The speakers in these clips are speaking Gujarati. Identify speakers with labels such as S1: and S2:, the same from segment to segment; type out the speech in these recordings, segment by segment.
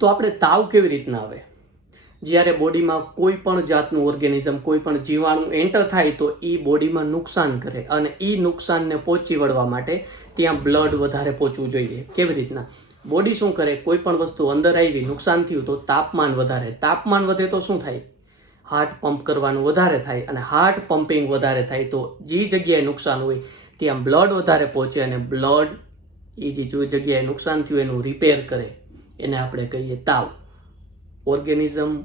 S1: તો આપણે તાવ કેવી રીતના આવે? જ્યારે બોડીમાં કોઈ પણ જાતનું ઓર્ગેનિઝમ, કોઈ પણ જીવાણુ એન્ટર થાય તો એ બોડીમાં નુકસાન કરે અને એ નુકસાનને પહોંચી વળવા માટે ત્યાં બ્લડ વધારે પહોંચવું જોઈએ. કેવી રીતના? બોડી શું કરે? કોઈ પણ વસ્તુ અંદર આવી, નુકસાન થયું તો તાપમાન વધારે. તાપમાન વધે તો શું થાય? હાર્ટ પંપ કરવાનું વધારે થાય અને હાર્ટ પમ્પિંગ વધારે થાય તો જે જગ્યાએ નુકસાન હોય ત્યાં બ્લડ વધારે પહોંચે અને બ્લડ એ જે જગ્યાએ નુકસાન થયું એનું રિપેર કરે. એને આપણે કહીએ તાવ. ઓર્ગેનિઝમ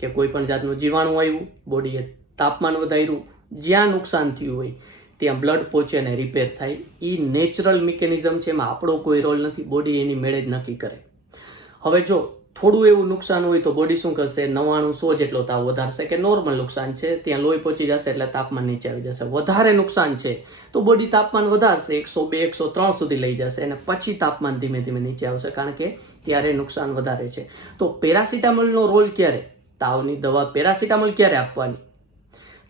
S1: કે કોઈ પણ જાતનું જીવાણું આવ્યું, બોડીએ તાપમાન વધાર્યું, જ્યાં નુકસાન થયું હોય, ત્યાં બ્લડ પહોંચે અને રિપેર થાય. એ નેચરલ મિકેનિઝમ છે, એમાં આપણો કોઈ રોલ નથી, બોડી એની મેળે જ નક્કી કરે. હવે જો થોડું એવું નુકસાન હોય તો બોડી શું કરશે? નવાણું સો જેટલો તાવ વધારશે કે નોર્મલ નુકસાન છે? ત્યાં લોહી પહોંચી જશે એટલે તાપમાન નીચે આવી જશે. વધારે નુકસાન છે તો બોડી તાપમાન વધારશે. એકસો બે, એકસો ત્રણ સુધી લઈ જશે અને પછી તાપમાન ધીમે ધીમે નીચે આવશે કારણ કે ત્યારે નુકસાન વધારે છે. તો પેરાસિટામોલનો રોલ ક્યારે? તાવની દવા પેરાસિટામોલ ક્યારે આપવાની?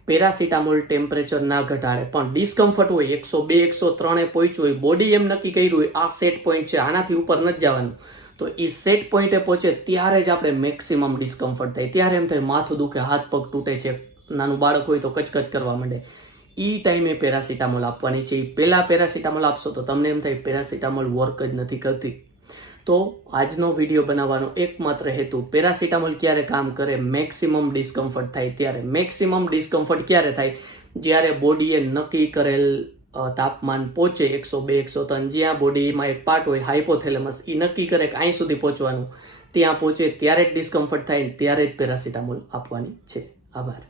S1: પેરાસિટામોલ ટેમ્પરેચર ના ઘટાડે. પણ ડિસ્કમ્ફર્ટ હોય, એકસો બે, એકસો ત્રણે પહોંચ્યું હોય બોડી એમ નક્કી કર્યું હોય, આ સેટ પોઈન્ટ છે. આનાથી ઉપર નથી જવાનું. તો એ સેટ પોઈન્ટે પહોંચે ત્યારે જ આપણે મેક્સિમમ ડિસ્કમ્ફર્ટ થાય. ત્યારે એમ થાય માથું દુખે, હાથ પગ તૂટે છે, નાનું બાળક હોય તો કચકચ કરવા માંડે. એ ટાઈમે પેરાસિટામોલ આપવાની છે. એ પહેલાં પેરાસિટામોલ આપશો તો તમને એમ થાય પેરાસિટામોલ વર્ક જ નથી કરતી. તો આજનો વીડિયો બનાવવાનો એકમાત્ર હેતુ પેરાસિટામોલ ક્યારે કામ કરે? મેક્સિમમ ડિસ્કમ્ફર્ટ થાય. ત્યારે મેક્સિમમ ડિસ્કમ્ફર્ટ ક્યારે થાય? જ્યારે બોડીએ નક્કી કરેલ તાપમાન પહોંચે એકસો બે, એકસો ત્રણ. જ્યાં બોડીમાં એક પાર્ટ હોય હાઇપોથેલેમસ એ નક્કી કરે કે અહીં સુધી પહોંચવાનું. ત્યાં પહોંચે, ત્યારે જ ડિસ્કમ્ફર્ટ થાય ત્યારે જ પેરાસિટામોલ આપવાની છે. આભાર.